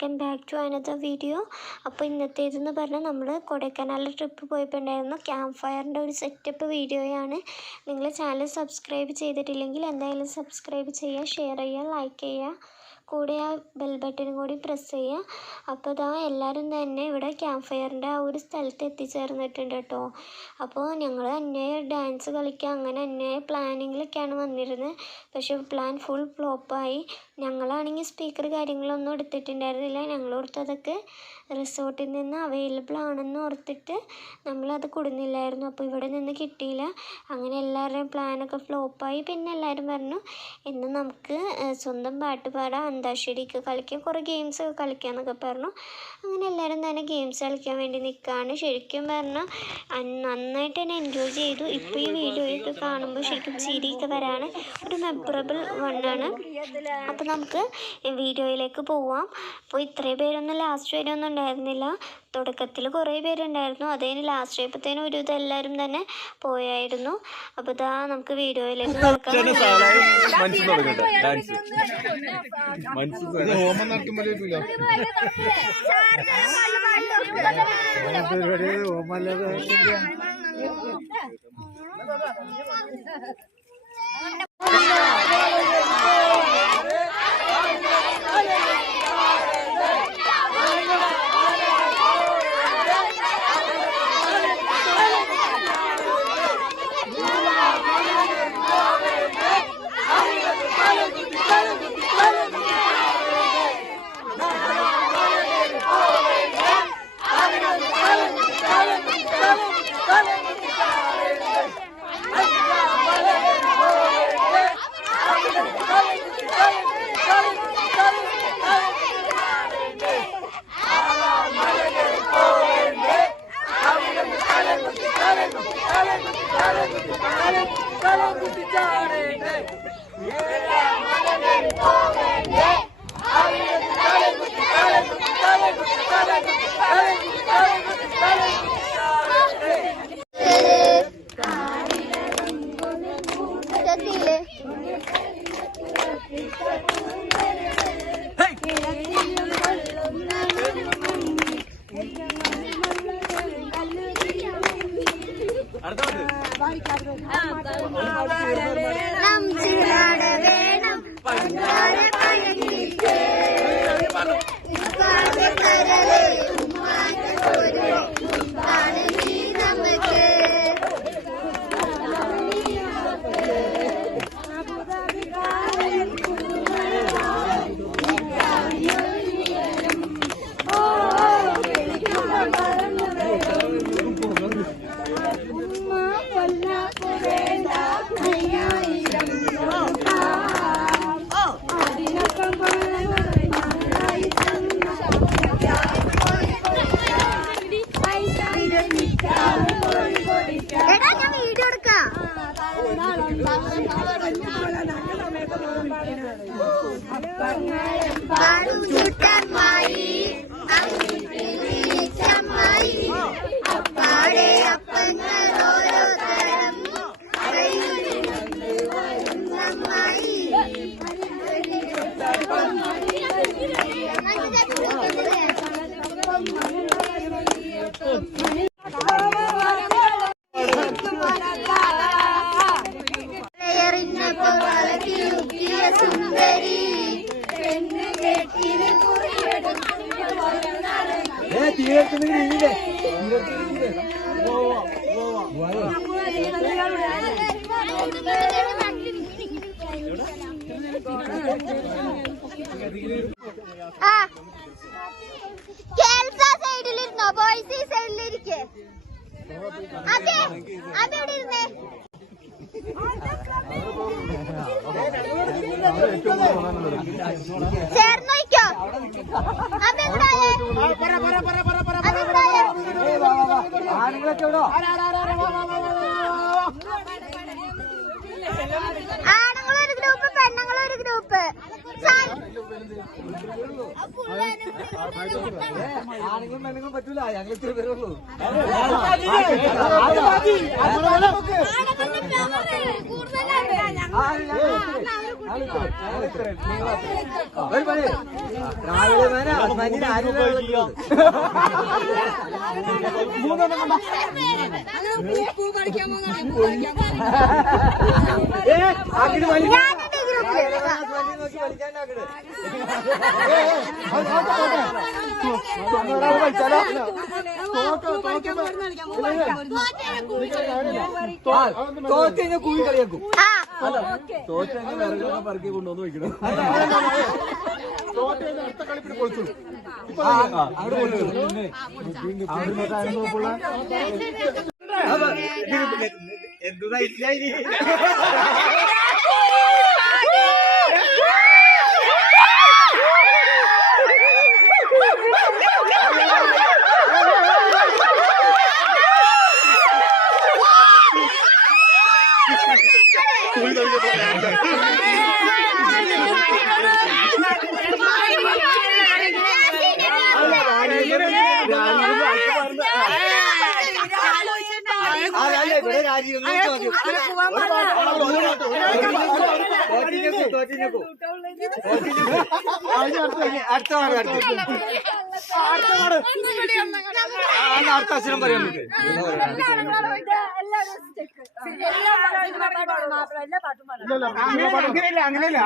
Welcome back to another video. അപ്പോൾ ഇന്നത്തേതെന്ന് പറഞ്ഞാൽ നമ്മൾ കൊടൈക്കനാൽ ട്രിപ്പ് പോയപ്പോൾ ഉണ്ടായിരുന്നു ക്യാമ്പ് ഫയറിൻ്റെ ഒരു സെറ്റപ്പ് വീഡിയോയാണ്. നിങ്ങൾ ചാനൽ സബ്സ്ക്രൈബ് ചെയ്തിട്ടില്ലെങ്കിൽ എന്തായാലും സബ്സ്ക്രൈബ് ചെയ്യുക, ഷെയർ ചെയ്യുക, ലൈക്ക് ചെയ്യുക, കൂടെ ആ ബെൽ ബട്ടനും കൂടി പ്രസ് ചെയ്യുക. അപ്പോൾ ഇതാ എല്ലാവരും തന്നെ ഇവിടെ ക്യാമ്പ് ഫയറിൻ്റെ ആ ഒരു സ്ഥലത്ത് എത്തിച്ചേർന്നിട്ടുണ്ട് കേട്ടോ. അപ്പോൾ ഞങ്ങൾ അന്യായ ഡാൻസ് കളിക്കുക അങ്ങനെ അന്യായ പ്ലാനിങ്ങിലൊക്കെയാണ് വന്നിരുന്നത്. പക്ഷേ പ്ലാൻ ഫുൾ ഫ്ലോപ്പായി. ഞങ്ങളാണെങ്കിൽ സ്പീക്കർ കാര്യങ്ങളൊന്നും എടുത്തിട്ടുണ്ടായിരുന്നില്ല. ഞങ്ങൾ ഓർത്തതൊക്കെ റിസോർട്ടിൽ നിന്ന് അവൈലബിൾ ആണെന്ന് ഓർത്തിട്ട് നമ്മളത് കൊടുന്നില്ലായിരുന്നു. അപ്പോൾ ഇവിടെ നിന്ന് കിട്ടിയില്ല. അങ്ങനെ എല്ലാവരുടെയും പ്ലാനൊക്കെ ഫ്ലോപ്പായി. പിന്നെ എല്ലാവരും പറഞ്ഞു ഇന്ന് നമുക്ക് സ്വന്തം പാട്ട് പാടാം, അന്താക്ഷരിയൊക്കെ കളിക്കാം, കുറേ ഗെയിംസൊക്കെ കളിക്കാമെന്നൊക്കെ പറഞ്ഞു. അങ്ങനെ എല്ലാവരും തന്നെ ഗെയിംസ് കളിക്കാൻ വേണ്ടി നിൽക്കുകയാണ്. ശരിക്കും പറഞ്ഞാൽ നന്നായിട്ട് തന്നെ എൻജോയ് ചെയ്തു. ഇപ്പോൾ ഈ വീഡിയോയൊക്കെ കാണുമ്പോൾ ശരിക്കും ചിരിയൊക്കെ വരാണ്. ഒരു മെമ്മറബിൾ വണ്ണാണ്. അപ്പോൾ നമുക്ക് വീഡിയോയിലേക്ക് പോവാം. അപ്പോൾ ഇത്രയും പേരൊന്നും ലാസ്റ്റ് വരെ ഒന്നും ഉണ്ടായിരുന്നില്ല. തുടക്കത്തിൽ കുറേ പേരുണ്ടായിരുന്നു. അതിന് ലാസ്റ്റ് ആയപ്പോഴത്തേനും ഒരു ഇതെല്ലാവരും തന്നെ പോയായിരുന്നു. അപ്പോൾ ഇതാ നമുക്ക് വീഡിയോയിലേക്ക് നോക്കാം. സൈഡിലിരുന്നോ? ബോയ്സ് ഈ സൈഡിലിരിക്കേ. അതെ അതെവിടെ ഇരുന്നേ? ചേർന്ന് വയ്ക്കോ. ആണുങ്ങളൊരു ഗ്രൂപ്പ്, പെണ്ണുങ്ങളൊരു ഗ്രൂപ്പ്. ആണെങ്കിലും പെണ്ണുങ്ങളും പറ്റൂല, ഞങ്ങൾ ഇത്തിരി പേരുള്ളൂ. തോറ്റ കൂവി കളിയാക്കും. തോറ്റ വിറകൊക്കെ പറക്കി കൊണ്ടുവന്ന് വയ്ക്കണം. എന്തുതാ ഇല്ല. അടുത്ത അക്ഷരം പറയാൻ അങ്ങനെയല്ല.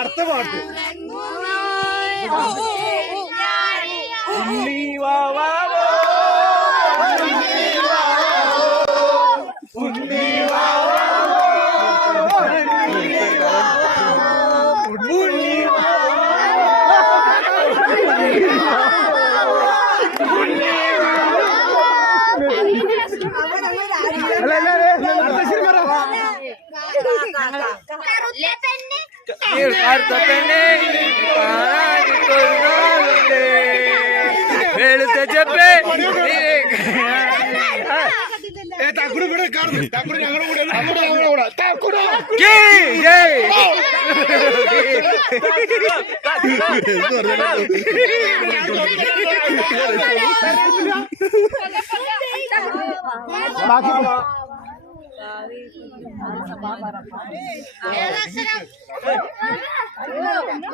അടുത്ത പാട്ട് വെളുത്ത ചെപ്പേ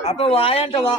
അപ്പൊ വായാണ്ട വാ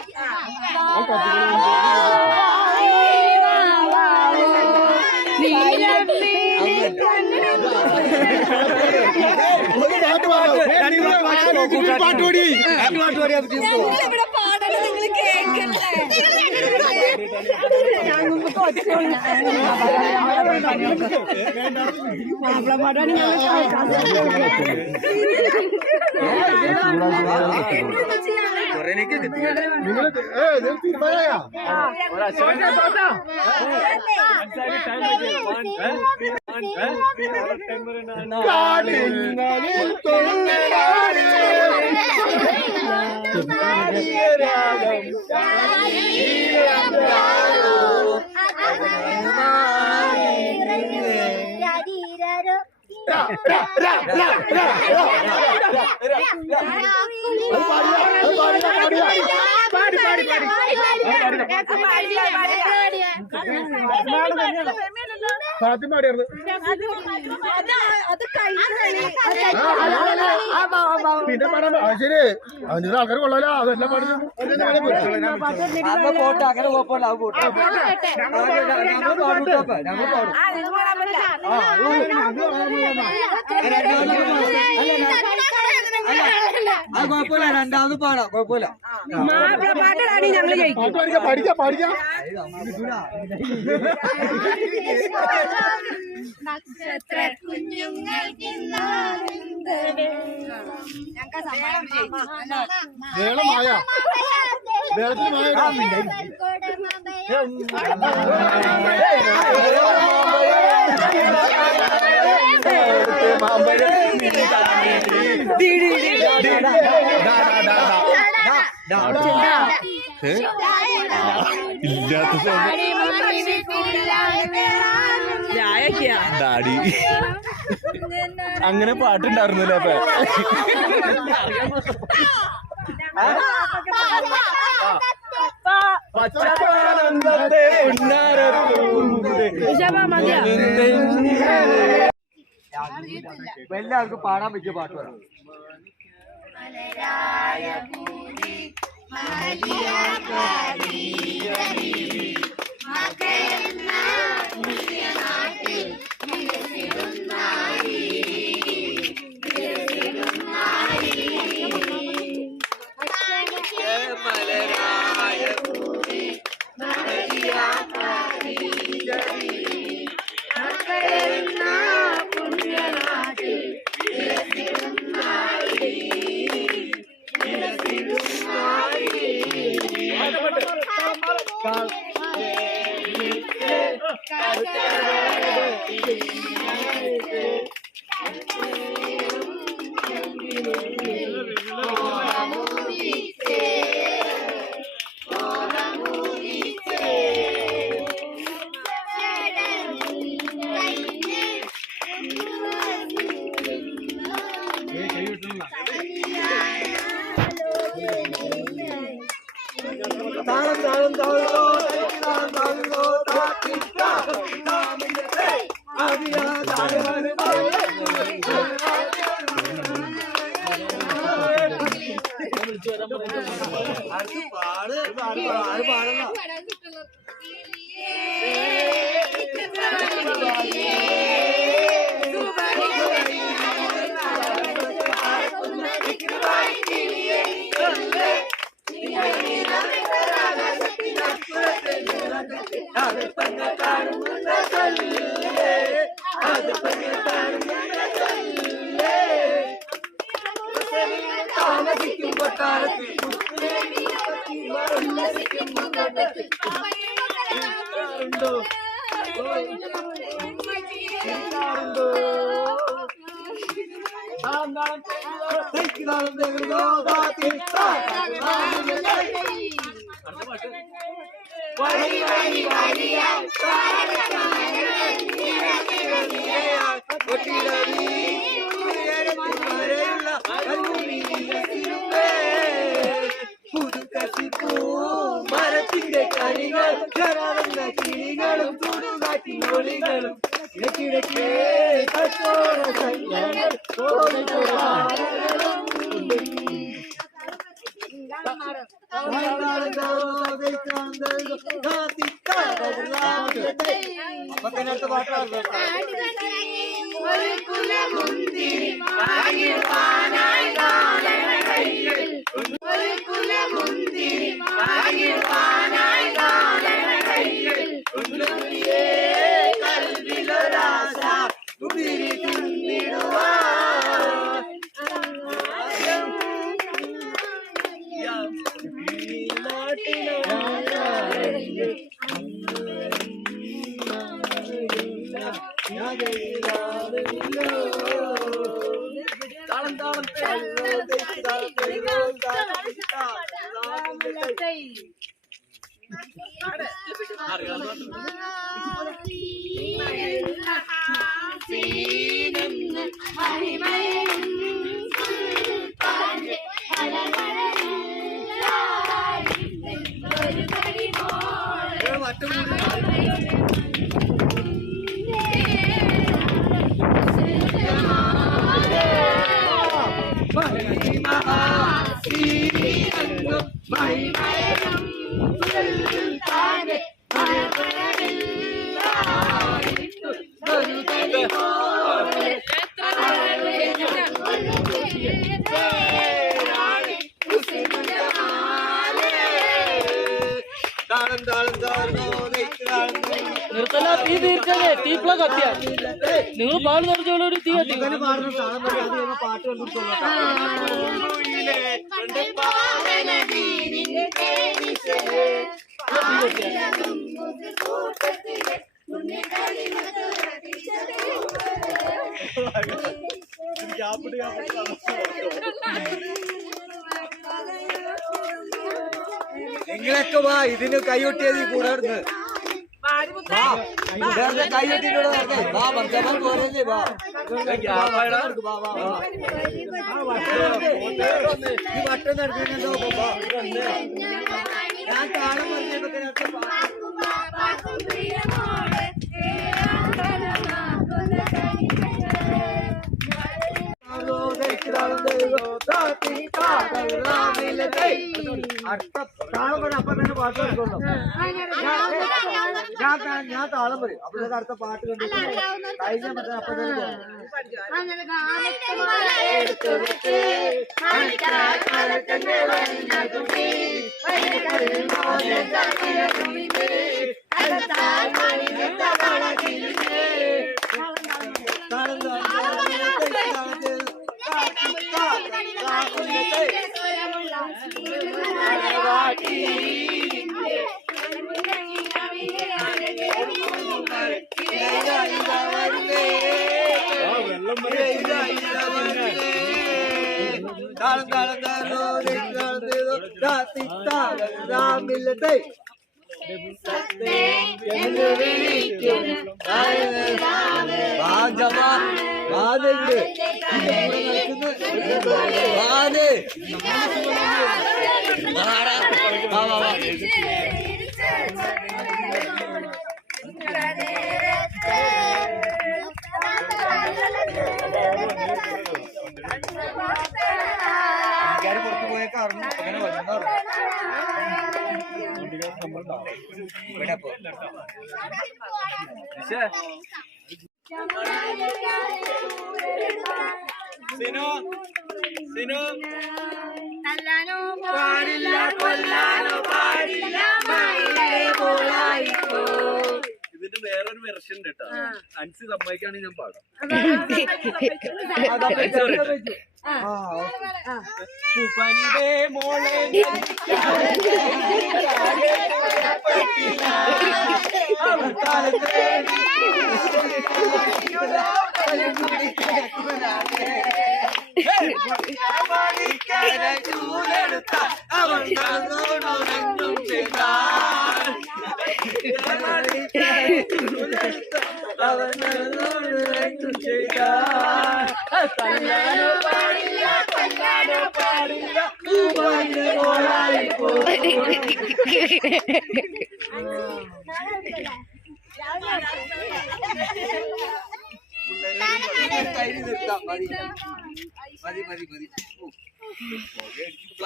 പാട്ടുപാടി പിന്നെ പടം ശരി അതിന് ആൾക്കാർ കൊള്ളാലോ അതെല്ലാം പാടും പോട്ടെ അങ്ങനെ കുഴപ്പമില്ല അത് പോട്ടെ ഞങ്ങൾ പാടും അത് കുഴപ്പമില്ല, രണ്ടാമത് പാടാം, കുഴപ്പമില്ല. പാട്ടാടി ഞങ്ങൾ ജയിക്കും. നക്ഷത്ര ഡാഡി അങ്ങനെ പാട്ടുണ്ടായിരുന്നില്ല അപ്പൊ എല്ലാവർക്കും പാടാൻ പറ്റിയ പാട്ട് വേണം. മരത്തിന്റെ കളികൾ കരാറുന്ന കിളികളും ചൂടുകാറ്റിനൊളികളും ഇടയ്ക്കിടയ്ക്ക് കച്ചോട സംഘങ്ങൾ ഒരു കുലമുന്തിരി ഒരു കുലമുന്തിരി കൽവിലൊരാശ ഉതിരി തിന്നിടുവാൻ Yeah. നിർത്തല തീ തീർച്ചയായും തീപ്പള കത്തിയാ നിങ്ങൾ പാട് നിറച്ചോളൂ തീ കത്തി പാടുന്ന സാധനം മതി അത് ഞങ്ങൾ പാട്ട് നിങ്ങളൊക്കെ വാ ഇതിന് കൈയൊട്ടിയത് കൂടെ കൈയൊട്ടിനോട് വാ ഭക്തമാൻ പോരല്ലേ വാ ഈ വട്ടം നടക്കുന്നുണ്ടോ ഞാൻ താളം പറഞ്ഞപ്പോ അപ്പൊ തന്നെ പാട്ട് എടുക്കുള്ളൂ ഞാൻ താളം പറയും അപ്പോഴേക്ക് അടുത്ത പാട്ട് കണ്ടിട്ട് കഴിഞ്ഞ മറ്റേ അപ്പൊ തന്നെ പുറത്തു പോയേക്ക് അറിഞ്ഞു അങ്ങനെ വരുന്ന പാടില്ല കൊല്ലാനോ പാടില്ല ഇതിന്റെ വേറൊരു വെർഷൻ ഉണ്ട് കേട്ടോ അൻസി സമ്മതിക്കാണെങ്കിൽ ഞാൻ പാടാം സുപ്പനിയുടെ മോളെ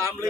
മതി